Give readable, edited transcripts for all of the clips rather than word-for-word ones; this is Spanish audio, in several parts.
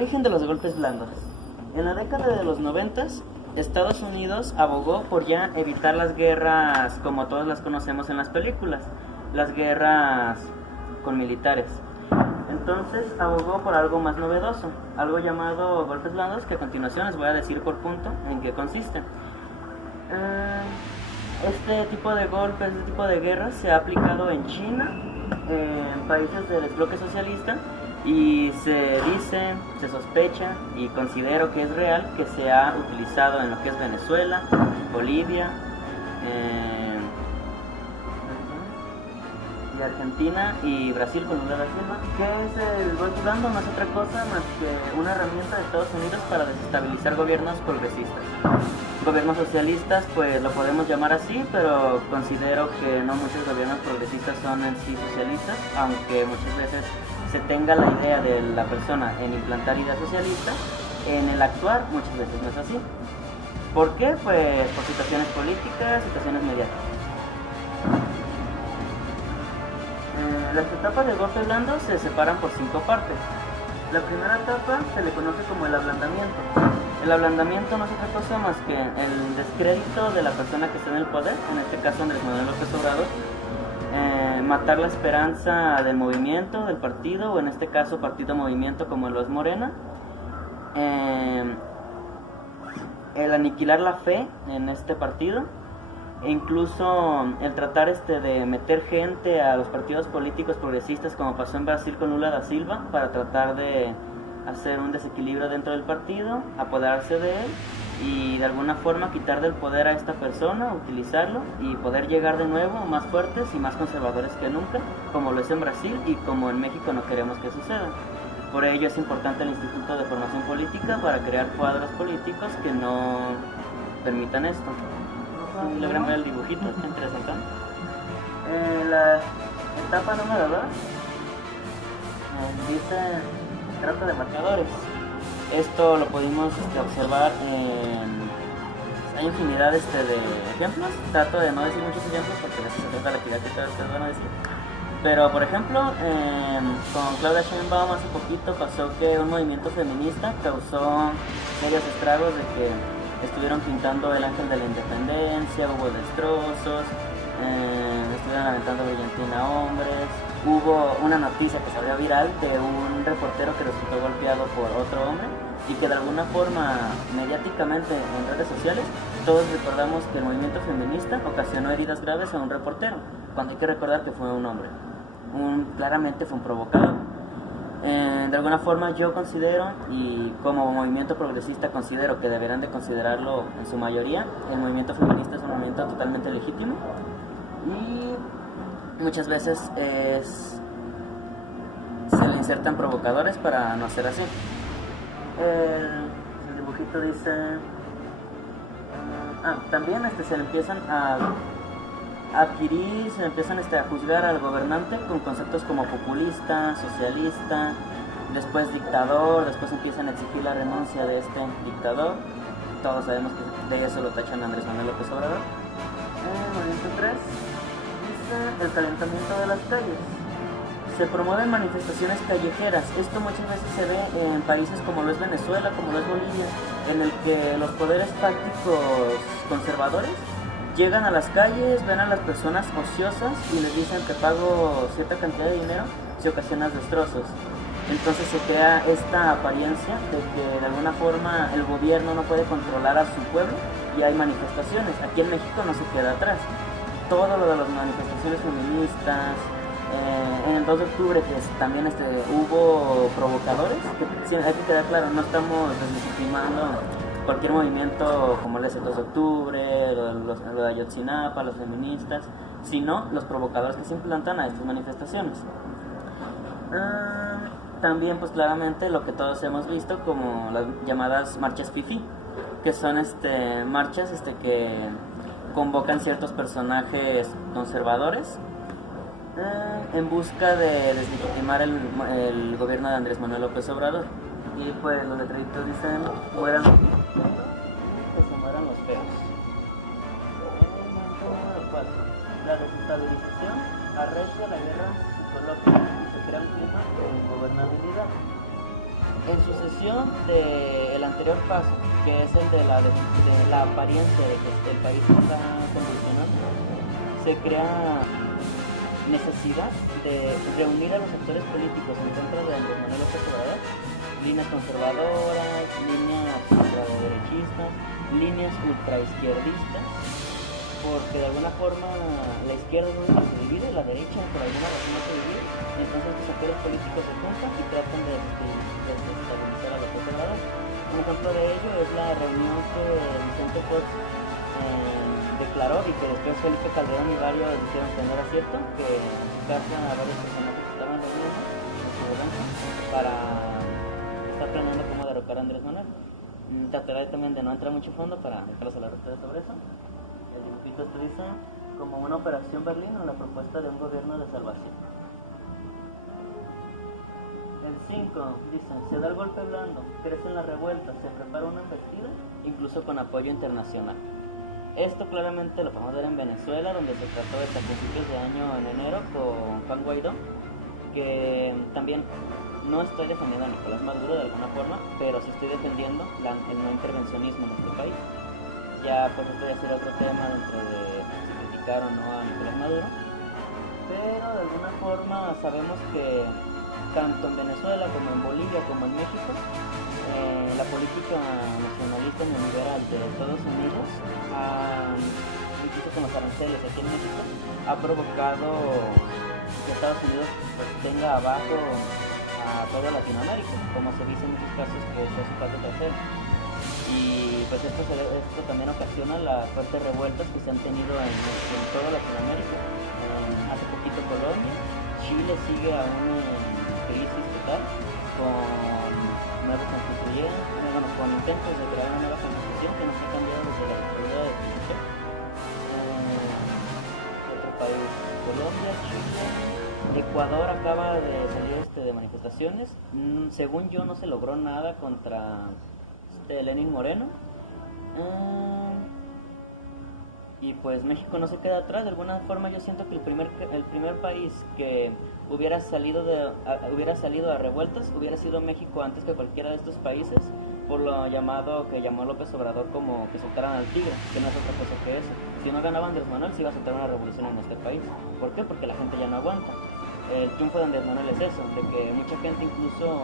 origen de los golpes blandos. En la década de los 90, Estados Unidos abogó por ya evitar las guerras como todas las conocemos en las películas, las guerras con militares. Entonces abogó por algo más novedoso, algo llamado golpes blandos, que a continuación les voy a decir por punto en qué consiste. Este tipo de golpes, este tipo de guerras se ha aplicado en China, en países del bloque socialista, y se dice, se sospecha y considero que es real que se ha utilizado en lo que es Venezuela, Bolivia y Argentina y Brasil con Lula da Silva. ¿Qué es el golpe blando? No es otra cosa más que una herramienta de Estados Unidos para desestabilizar gobiernos progresistas. Gobiernos socialistas, pues lo podemos llamar así, pero considero que no muchos gobiernos progresistas son en sí socialistas, aunque muchas veces se tenga la idea de la persona en implantar ideas socialistas, en el actuar muchas veces no es así. ¿Por qué? Pues por situaciones políticas, situaciones mediáticas. Las etapas del golpe blando se separan por 5 partes. La primera etapa se le conoce como el ablandamiento. El ablandamiento no es otra cosa más que el descrédito de la persona que está en el poder, en este caso Andrés Manuel López Obrador, matar la esperanza del movimiento, del partido, o en este caso partido movimiento como lo es Morena, el aniquilar la fe en este partido, e incluso el tratar de meter gente a los partidos políticos progresistas, como pasó en Brasil con Lula da Silva, para tratar de hacer un desequilibrio dentro del partido, apoderarse de él y de alguna forma quitar del poder a esta persona, utilizarlo y poder llegar de nuevo más fuertes y más conservadores que nunca, como lo es en Brasil y como en México no queremos que suceda. Por ello es importante el Instituto de Formación Política para crear cuadros políticos que no permitan esto. Logran ver el dibujito, está interesante. La etapa número 2 dice trato de marcadores. Esto lo pudimos observar hay infinidad de ejemplos. Trato de no decir muchos ejemplos porque les trata la actividad que ustedes van a decir. Pero por ejemplo, con Claudia Sheinbaum hace poquito pasó que un movimiento feminista causó serios estragos de que estuvieron pintando el ángel de la independencia, hubo destrozos, estuvieron aventando brillantina a hombres. Hubo una noticia que salió viral de un reportero que resultó golpeado por otro hombre y que de alguna forma mediáticamente en redes sociales todos recordamos que el movimiento feminista ocasionó heridas graves a un reportero, cuando hay que recordar que fue un hombre. Claramente fue un provocador. De alguna forma yo considero, y como movimiento progresista considero que deberán de considerarlo en su mayoría, el movimiento feminista es un movimiento totalmente legítimo y muchas veces se le insertan provocadores para no ser así. El dibujito dice también se le empiezan a adquirir, se empiezan a juzgar al gobernante con conceptos como populista, socialista, después dictador, después empiezan a exigir la renuncia de este dictador. Todos sabemos que de eso lo tachan a Andrés Manuel López Obrador. Movimiento 3 dice el calentamiento de las calles. Se promueven manifestaciones callejeras. Esto muchas veces se ve en países como lo es Venezuela, como lo es Bolivia, en el que los poderes fácticos conservadores llegan a las calles, ven a las personas ociosas y les dicen te pago cierta cantidad de dinero si ocasionas destrozos. Entonces se crea esta apariencia de que de alguna forma el gobierno no puede controlar a su pueblo y hay manifestaciones. Aquí en México no se queda atrás. Todo lo de las manifestaciones feministas, en el 2 de octubre que también hubo provocadores, que hay que quedar claro, no estamos deslegitimando cualquier movimiento como el 2 de octubre, lo de Ayotzinapa, los feministas, sino los provocadores que se implantan a estas manifestaciones. También pues claramente lo que todos hemos visto como las llamadas marchas fifí, que son marchas que convocan ciertos personajes conservadores en busca de deslegitimar el gobierno de Andrés Manuel López Obrador. Y pues los letreritos dicen mueran que se mueran los feos. Número 4. La desestabilización arrecia la guerra psicológica y se crea un clima de ingobernabilidad. En sucesión del anterior paso, que es el de la apariencia de que el país está convulsionando, se crea necesidad de reunir a los actores políticos en contra de Andrés Manuel López Obrador, líneas conservadoras, líneas ultraderechistas, líneas ultraizquierdistas, porque de alguna forma la izquierda es donde se divide, la derecha por alguna razón no se divide, entonces los actores políticos se juntan y tratan de desestabilizar a López Obrador. Un ejemplo de ello es la reunión que Vicente Fox declaró y que después Felipe Calderón y varios dijeron que no era cierto, que casa a varios personajes que estaban reuniendo para estar planeando cómo derrocar a Andrés Manuel. Trataré también de no entrar mucho fondo para dejarlos hablar ustedes sobre eso. El dibujito te dice como una operación Berlín o la propuesta de un gobierno de salvación. El 5 dice, se da el golpe blando, crecen las revueltas, se prepara una embestida, incluso con apoyo internacional. Esto claramente lo podemos ver en Venezuela, donde se trató desde principios de año en enero con Juan Guaidó, que también no estoy defendiendo a Nicolás Maduro de alguna forma, pero sí estoy defendiendo el no intervencionismo en este país. Ya pues esto ya será otro tema dentro de si criticar o no a Nicolás Maduro, pero de alguna forma sabemos que tanto en Venezuela como en Bolivia como en México la política nacionalista neoliberal de Estados Unidos, incluso con los aranceles aquí en México, ha provocado que Estados Unidos pues, tenga abajo a toda Latinoamérica, como se dice en muchos casos que fue su patio trasero. Y pues esto también ocasiona las fuertes revueltas que se han tenido en toda Latinoamérica. Hace poquito Colombia, Chile sigue aún en crisis total, con nuevos constituyentes, con intentos de crear una nueva constitución que no se ha cambiado desde la dictadura de Pinochet. Otro país, Colombia, Chile, Ecuador acaba de salir de manifestaciones. Según yo no se logró nada contra Lenín Moreno. Y pues México no se queda atrás. De alguna forma yo siento que el primer país que hubiera salido a revueltas hubiera sido México antes que cualquiera de estos países, por lo llamado que llamó López Obrador como que soltaran al tigre, que no es otra cosa que eso. Si no ganaba Andrés Manuel se iba a soltar una revolución en este país. ¿Por qué? Porque la gente ya no aguanta. El triunfo de Andrés Manuel es eso, de que mucha gente incluso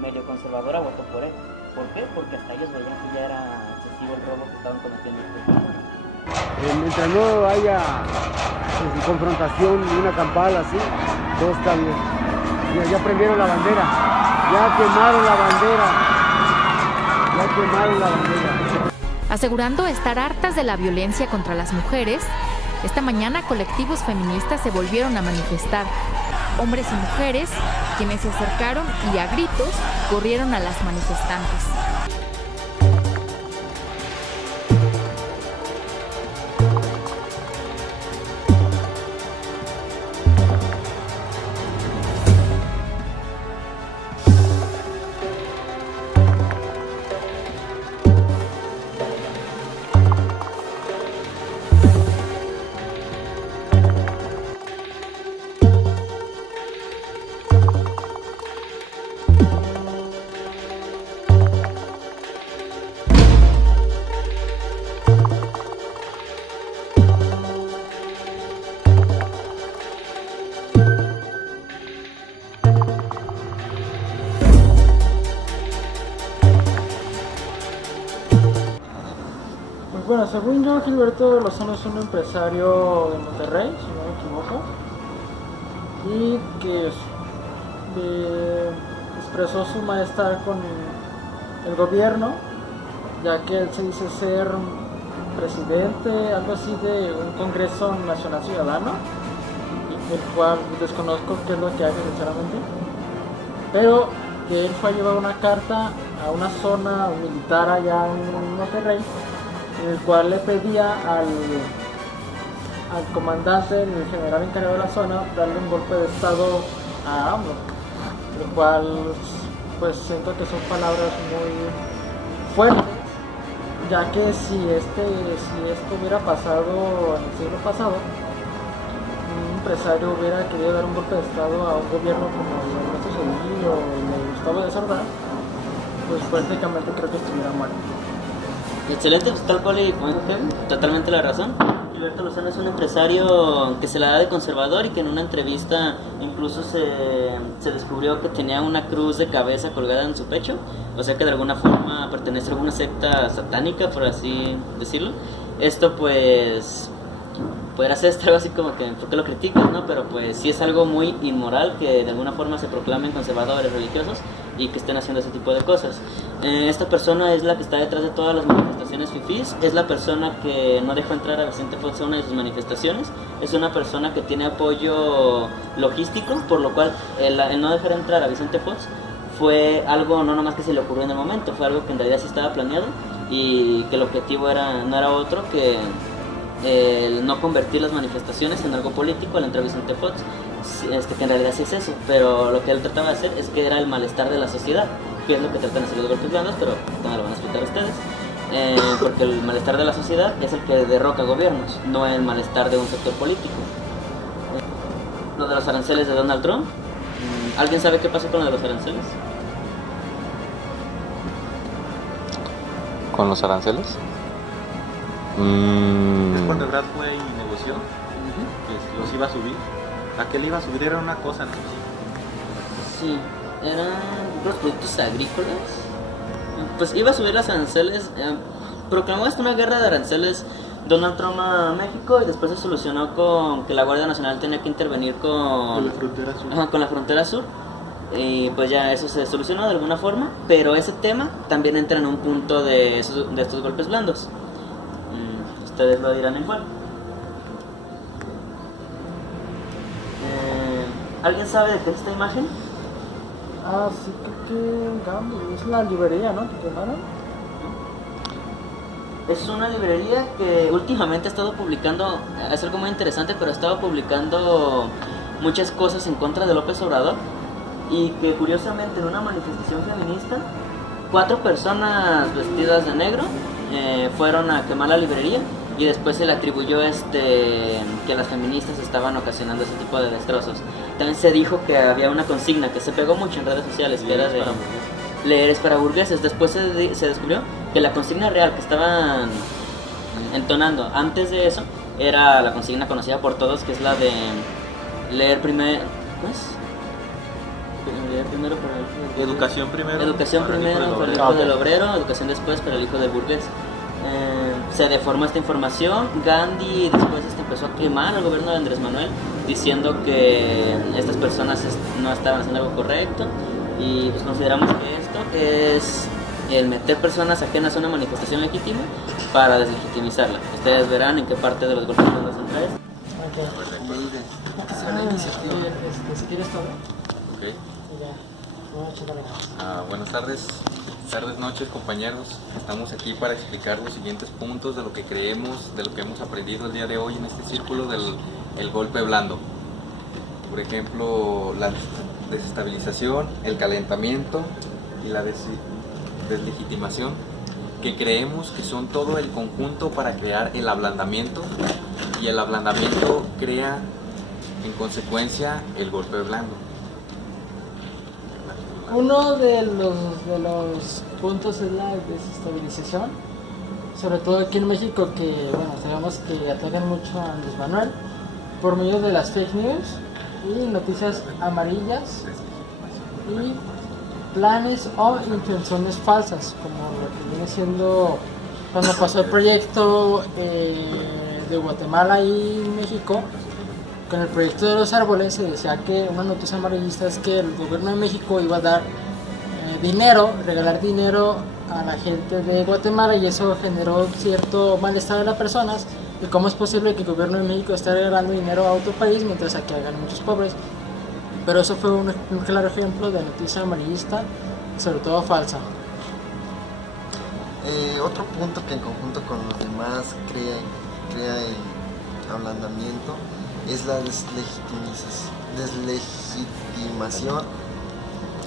medio conservadora votó por él. ¿Por qué? Porque hasta ellos veían que ya era excesivo el robo que estaban cometiendo estos personas. Mientras no haya confrontación y una campal así, todo está bien. Ya prendieron la bandera, ya quemaron la bandera. Asegurando estar hartas de la violencia contra las mujeres, esta mañana colectivos feministas se volvieron a manifestar. Hombres y mujeres, quienes se acercaron y a gritos corrieron a las manifestantes. Bueno, según yo, Gilberto Lozano es un empresario de Monterrey, si no me equivoco, y que expresó su malestar con el gobierno, ya que él se dice ser presidente, algo así, de un Congreso Nacional Ciudadano, el cual desconozco qué es lo que hace sinceramente, pero que él fue a llevar una carta a una zona militar allá en Monterrey, en el cual le pedía al comandante, el general encargado de la zona, darle un golpe de estado a AMLO, lo cual pues siento que son palabras muy fuertes, ya que si esto hubiera pasado en el siglo pasado, un empresario hubiera querido dar un golpe de estado a un gobierno como el de Ernesto Zedillo o el de Gustavo de Saldívar, pues prácticamente creo que estuviera muerto. Excelente, pues tal cual y como dijo Kevin, totalmente la razón. Gilberto Lozano es un empresario que se la da de conservador y que en una entrevista incluso se descubrió que tenía una cruz de cabeza colgada en su pecho, o sea que de alguna forma pertenece a alguna secta satánica, por así decirlo. Esto pues podrá ser algo así como que, ¿por qué lo criticas, no? Pero pues sí es algo muy inmoral que de alguna forma se proclamen conservadores religiosos y que estén haciendo ese tipo de cosas. Esta persona es la que está detrás de todas las manifestaciones fifís, es la persona que no dejó entrar a Vicente Fox a una de sus manifestaciones, es una persona que tiene apoyo logístico, por lo cual el no dejar entrar a Vicente Fox fue algo no nomás que se le ocurrió en el momento, fue algo que en realidad sí estaba planeado y que el objetivo no era otro que el no convertir las manifestaciones en algo político al entrar Vicente Fox, que en realidad sí es eso, pero lo que él trataba de hacer es que era el malestar de la sociedad, que es lo que tratan de hacer los golpes blandos, pero no me lo van a explicar ustedes, porque el malestar de la sociedad es el que derroca gobiernos, no el malestar de un sector político. Lo de los aranceles de Donald Trump, ¿alguien sabe qué pasó con lo de los aranceles? ¿Con los aranceles? Es cuando Brad fue y negoció que los iba a subir. ¿A qué le iba a subir? Era una cosa, ¿no? Sí, eran los productos agrícolas. Pues iba a subir los aranceles. Proclamó hasta una guerra de aranceles Donald Trump a México y después se solucionó con que la Guardia Nacional tenía que intervenir con la frontera sur. Con la frontera sur. Y pues ya eso se solucionó de alguna forma, pero ese tema también entra en un punto de estos golpes blandos. Ustedes lo dirán en cuál. ¿Alguien sabe de qué es esta imagen? Ah, sí, creo que Gandhi, es la librería, ¿no? Que quemaron. Es una librería que últimamente ha estado publicando, es algo muy interesante, pero ha estado publicando muchas cosas en contra de López Obrador y que curiosamente en una manifestación feminista 4 personas vestidas de negro fueron a quemar la librería y después se le atribuyó que las feministas estaban ocasionando ese tipo de destrozos. También se dijo que había una consigna que se pegó mucho en redes sociales, que era de leer es para burgueses. Después se descubrió que la consigna real que estaban entonando antes de eso era la consigna conocida por todos, que es la de leer primero, ¿cómo es? Leer primero para el hijo del Educación primero. Educación primero para el hijo del obrero, educación después para el hijo del burgués. Se deformó esta información. Gandhi después empezó a quemar al gobierno de Andrés Manuel diciendo que estas personas no estaban haciendo algo correcto y pues consideramos que esto es el meter personas ajenas a una manifestación legítima para deslegitimizarla. Ustedes verán en qué parte de los golpes blandos entra esto. Si quieres todo. Ok. Ya. Buenas tardes, noches, compañeros. Estamos aquí para explicar los siguientes puntos de lo que creemos, de lo que hemos aprendido el día de hoy en este círculo del golpe blando. Por ejemplo, la desestabilización, el calentamiento y la deslegitimación, que creemos que son todo el conjunto para crear el ablandamiento, y el ablandamiento crea en consecuencia el golpe blando. Uno de los puntos es la desestabilización, sobre todo aquí en México, que bueno, sabemos que atacan mucho a Andrés Manuel por medio de las fake news y noticias amarillas y planes o intenciones falsas, como lo que viene siendo cuando pasó el proyecto de Guatemala y México. Con el proyecto de los árboles se decía que una noticia amarillista es que el gobierno de México iba a dar regalar dinero a la gente de Guatemala, y eso generó cierto malestar de las personas. ¿Y cómo es posible que el gobierno de México esté regalando dinero a otro país mientras aquí hagan muchos pobres? Pero eso fue un claro ejemplo de noticia amarillista, sobre todo falsa. Otro punto que en conjunto con los demás crea el ablandamiento es la deslegitimación,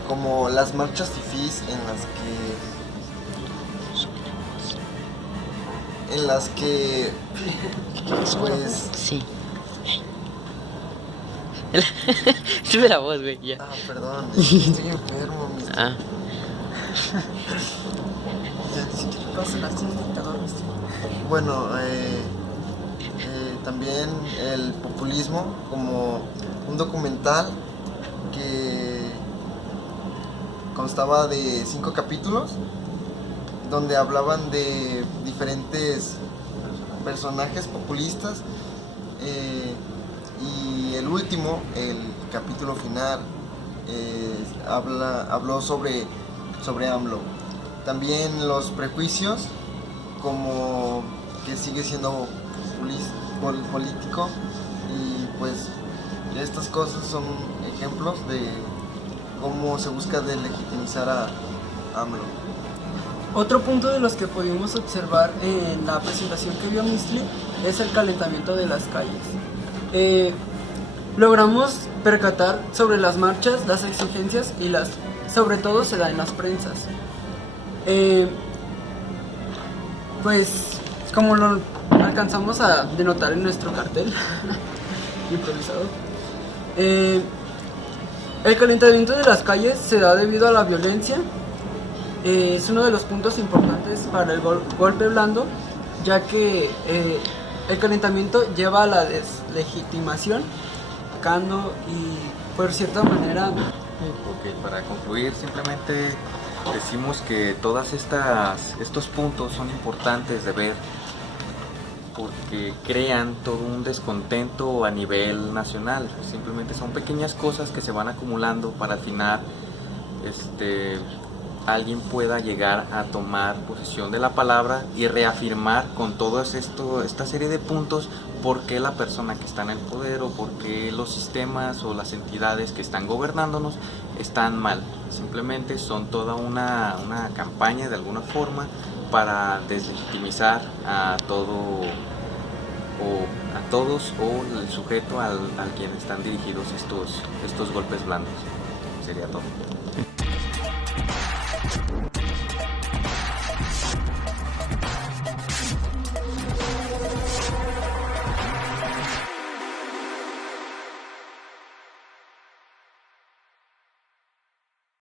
como las marchas fifís en las que pues sí. Sube la voz, güey, ya. perdón, estoy enfermo. Bueno, también el populismo, como un documental que constaba de 5 capítulos donde hablaban de diferentes personajes populistas, y el último, el capítulo final, habló sobre AMLO. También los prejuicios, como que sigue siendo político, y pues estas cosas son ejemplos de cómo se busca delegitimizar a AMLO. Otro punto de los que pudimos observar en la presentación que dio Mistli es el calentamiento de las calles. Logramos percatar sobre las marchas, las exigencias y sobre todo se da en las prensas. Pues como lo alcanzamos a denotar en nuestro cartel improvisado, el calentamiento de las calles se da debido a la violencia. Es uno de los puntos importantes para el golpe blando, ya que el calentamiento lleva a la deslegitimación, y por cierta manera... Ok, para concluir, simplemente decimos que todos estos puntos son importantes de ver porque crean todo un descontento a nivel nacional. Simplemente son pequeñas cosas que se van acumulando para al final alguien pueda llegar a tomar posesión de la palabra y reafirmar con todo esta serie de puntos por qué la persona que está en el poder o por qué los sistemas o las entidades que están gobernándonos están mal. Simplemente son toda una campaña de alguna forma para deslegitimizar a todo o a todos o el sujeto al quien están dirigidos estos golpes blandos. Sería todo.